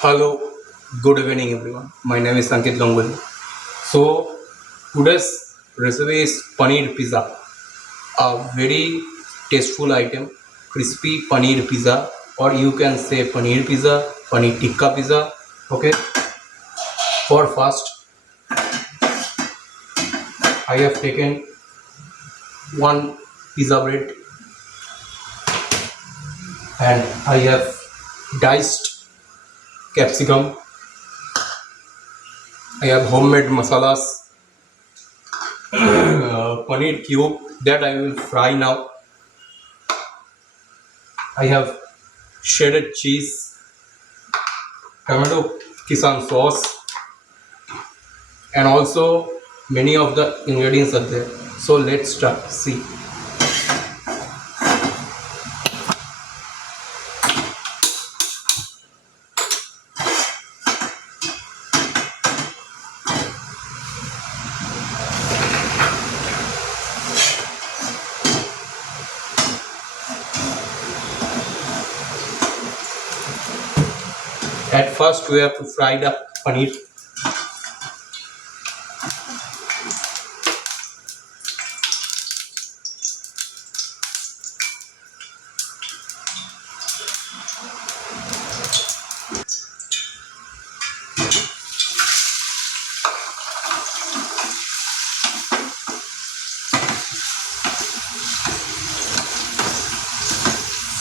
Hello, good evening everyone. My name is Ankit Ganguly. So today's recipe is paneer pizza, a very tasteful item, crispy paneer pizza, or you can say paneer pizza, paneer tikka pizza. Okay, for first I have taken one pizza bread and I have diced capsicum. I have homemade masalas, paneer cube that I will fry now. I have shredded cheese, tomato kisan sauce, and also many of the ingredients are there. So let's start. See, at first we have to fry the paneer.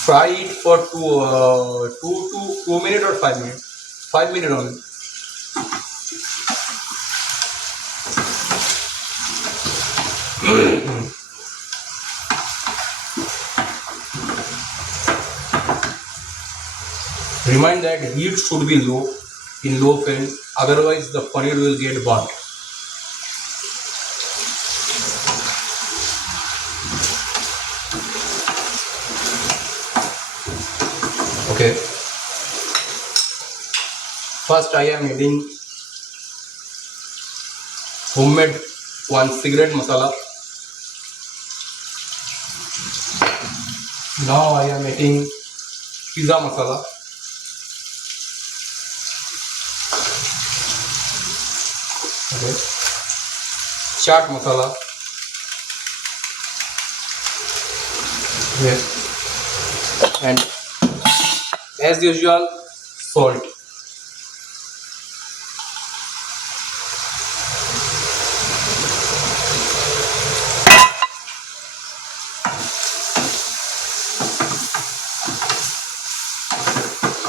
Fry it for 2 minutes or 5 minutes. 5 minutes only. Remind that heat should be low, in low flame, otherwise the paneer will get burnt. Okay. First I am adding homemade one cigarette masala. Now I am adding pizza masala. Okay. Chaat masala. Yes. And as usual, salt.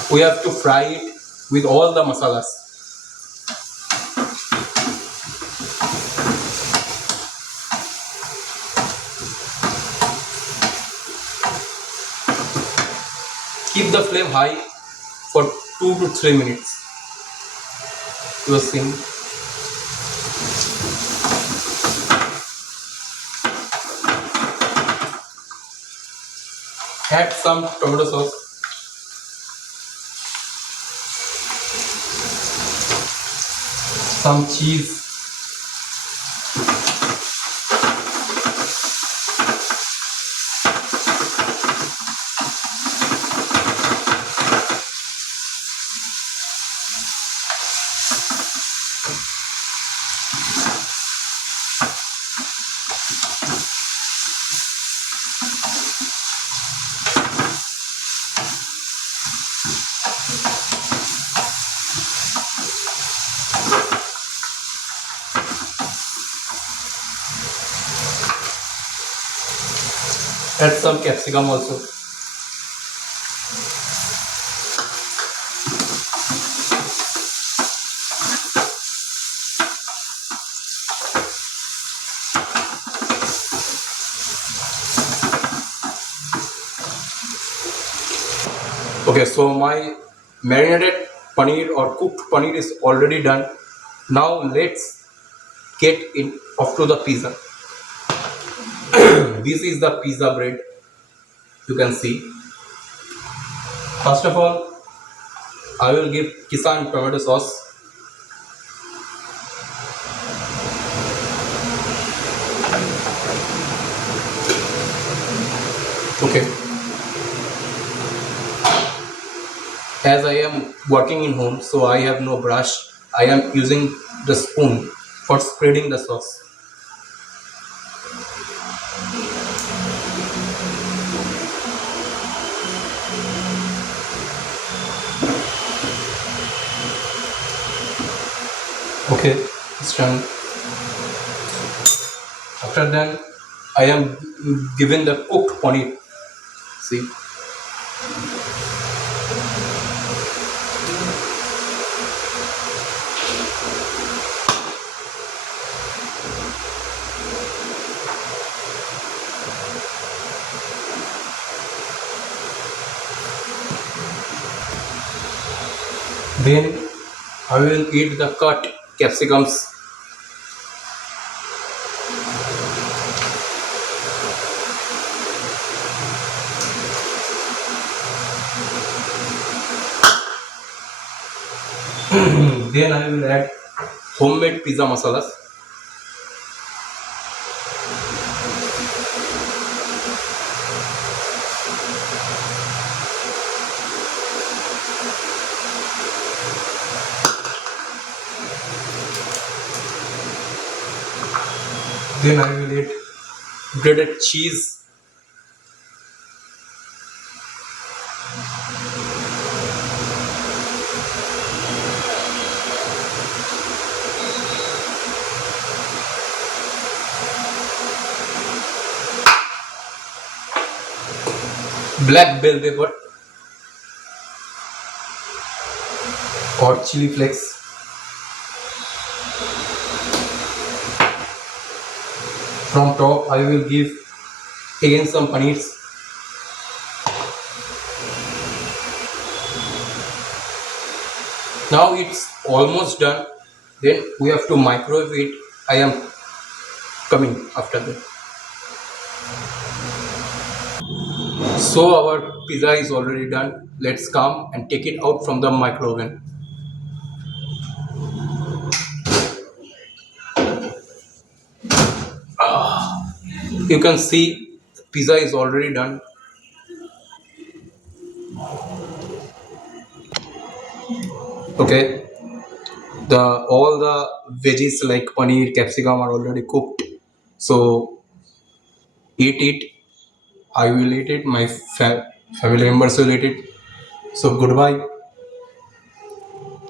We have to fry it with all the masalas. Keep the flame high for 2 to 3 minutes. You are seeing. Add some tomato sauce. Some cheese. Add some capsicum also. Okay, so my marinated paneer or cooked paneer is already done. Now let's get in off to the pizza. This is the pizza bread. You can see. First of all, I will give Kisan tomato sauce. Okay. As I am working in home, so I have no brush. I am using the spoon for spreading the sauce. Okay, it's done. After that, I am given the cooked paneer. See, then I will eat the cut capsicums. Then I will add homemade pizza masalas. Then I will add breaded cheese. Black bell pepper or chili flakes. From top, I will give again some paneers. Now it's almost done. Then we have to microwave it. I am coming after that. So our pizza is already done. Let's come and take it out from the microwave. You can see pizza is already done. Okay, the all the veggies like paneer, capsicum are already cooked. So eat it. I will eat it. My family members will eat it. So goodbye.